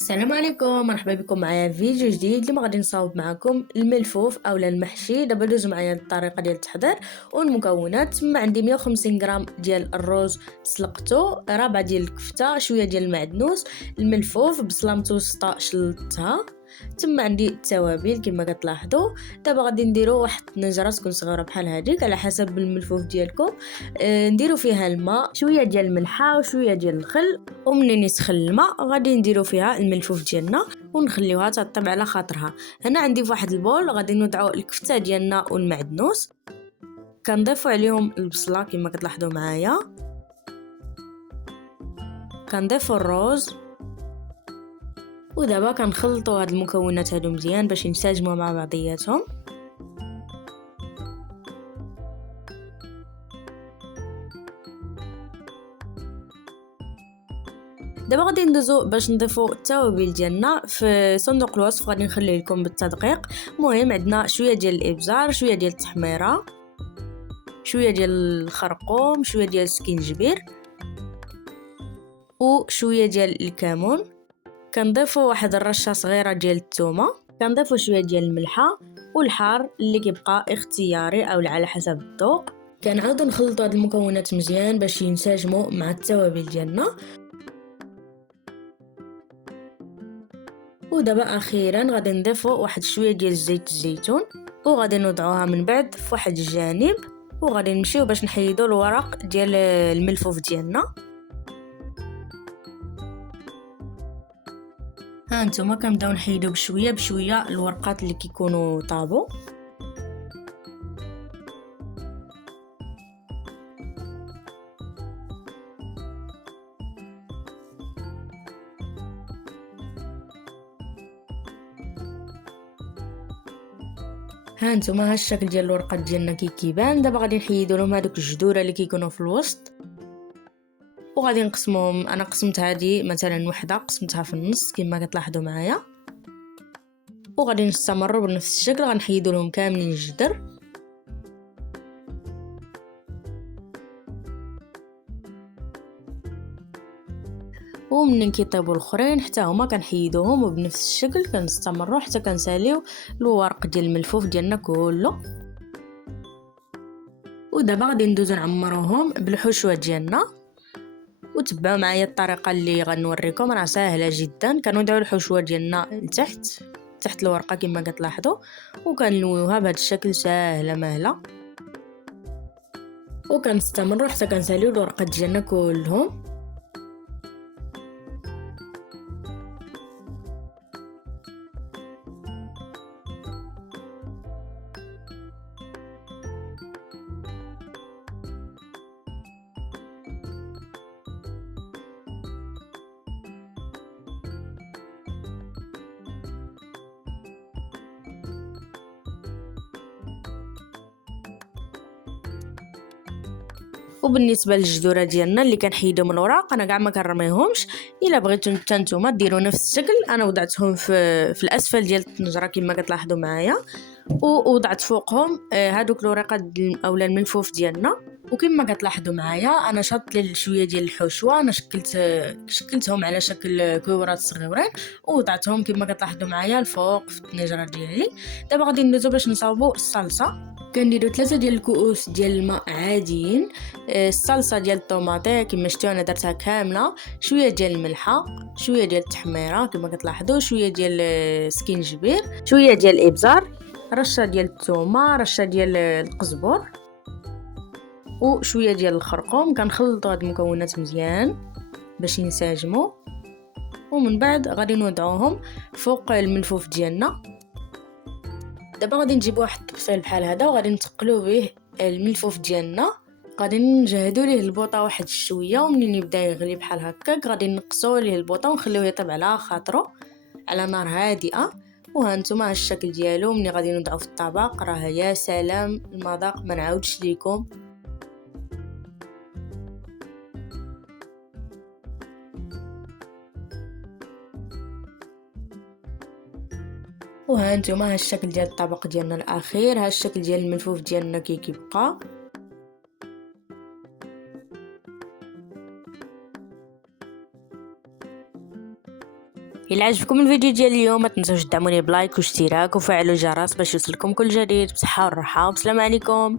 السلام عليكم، مرحبا بكم معايا في فيديو جديد. اليوم غادي نصاوب معكم الملفوف اولا المحشي. دابا دوزو معايا الطريقه ديال التحضير والمكونات. تما عندي 150 غرام ديال الرز سلقته، ربعه ديال الكفته، شويه ديال المعدنوس، الملفوف، بصله متوسطه شلطتها. تما عندي التوابل كما كتلاحظوا. دابا غادي نديرو واحد الطنجره تكون صغيره بحال هذيك على حسب الملفوف ديالكم. نديرو فيها الماء، شويه ديال الملحه وشويه ديال الخل، ومنين يسخن الماء غادي نديرو فيها الملفوف ديالنا ونخليوها تطيب على خاطرها. هنا عندي في واحد البول غادي نوضعو الكفته ديالنا والمعدنوس، كنضيفو عليهم البصله كما كتلاحظوا معايا، كنضيفو الروز، ودابا كنخلطوا هاد المكونات هادو مزيان باش ينسجموا مع بعضياتهم. دابا غادي ندوزو باش نضيفو التوابل ديالنا في صندوق الوصف، غادي نخليه لكم بالتدقيق. المهم عندنا شويه ديال الابزار، شويه ديال التحميره، شويه ديال الخرقوم، شويه ديال السكينجبير، وشويه ديال الكمون. كنضيفو واحد الرشه صغيره ديال الثومه، كنضيفو شويه ديال الملحه، والحار اللي كيبقى اختياري او على حسب الذوق. كنعاودو نخلطو هاد المكونات مزيان باش ينسجموا مع التوابل ديالنا. ودابا اخيرا غادي نضيفو واحد شويه ديال زيت الزيتون، وغادي نوضعوها من بعد في واحد الجانب، وغادي نمشيو باش نحيدو الورق ديال الملفوف ديالنا. ها انتما كنبداو نحيدو بشويه بشويه الورقات اللي كيكونوا طابو. ها انتما ها الشكل ديال الورقات ديالنا كيبان. دابا غادي نحيدو لهم هذوك الجذوره اللي كيكونوا في الوسط، وغادي نقسمهم. انا قسمت هذه مثلا وحده، قسمتها في النص كما كتلاحظوا معايا، وغادي نستمروا بنفس الشكل. غنحيدو لهم كاملين الجدر، ومنين كيطيبوا الاخرين حتى هما كنحيدوهم، وبنفس الشكل كنستمروا حتى كنساليو الورق ديال الملفوف ديالنا كله. ودابا غادي ندوزو نعمروهم بالحشوه ديالنا، وتبعوا معايا الطريقه اللي غنوريكم، راه سهله جدا. كنوضعوا الحشوه ديالنا لتحت تحت الورقه كما كتلاحظوا، وكنلويوها بهذا الشكل ساهله مهله، وكنستمروا حتى كنساليو الورقات ديالنا كلهم. وبالنسبه للجذوره ديالنا اللي كنحيدو من الوراق، انا كاع ما كنرميهمش. الا بغيتو حتى نتوما ديروا نفس الشكل. انا وضعتهم في الاسفل ديال الطنجره كما كتلاحظوا معايا، ووضعت فوقهم هادوك الورقات اولا الملفوف ديالنا. وكما كتلاحظوا معايا انا شطت شويه ديال الحشوه، انا شكلتهم على شكل كورات صغيورين، ووضعتهم كما كتلاحظوا معايا الفوق في الطنجره ديالي. دابا غادي ندوزو باش نصاوبوا الصلصه. كنديروا 3 ديال الكؤوس ديال الماء عاديين، الصلصه ديال الطوماطي كما شفتوا انا درتها كامله، شويه ديال الملحه، شويه ديال التحميره كما كتلاحظوا، شويه ديال السكينجبير، شويه ديال الابزار، رشه ديال الثومه، رشه ديال القزبر، وشويه ديال الخرقوم. كنخلطوا هاد المكونات مزيان باش ينسجموا، ومن بعد غادي نوضعوهم فوق الملفوف ديالنا. دابا غادي نجيب واحد الطبسيل بحال هذا، وغادي نتقلو به الملفوف ديالنا. غادي نجهدوا ليه البوطه واحد شويه، ومنين يبدا يغلي بحال هكاك غادي نقصوا ليه البوطه ونخليوه يطيب على خاطره على نار هادئه. وها نتوما الشكل ديالو ملي غادي نوضعو في الطبق، راه يا سلام المذاق ما نعاودش ليكم. وها نتوما الشكل ديال الطبق ديالنا الاخير، ها الشكل ديال الملفوف ديالنا كيبقى. إلا عجبكم الفيديو ديال اليوم ما تنسوش تدعموني بلايك واشتراك وفعلوا الجرس باش يوصلكم كل جديد. بصحة والراحة، والسلام عليكم.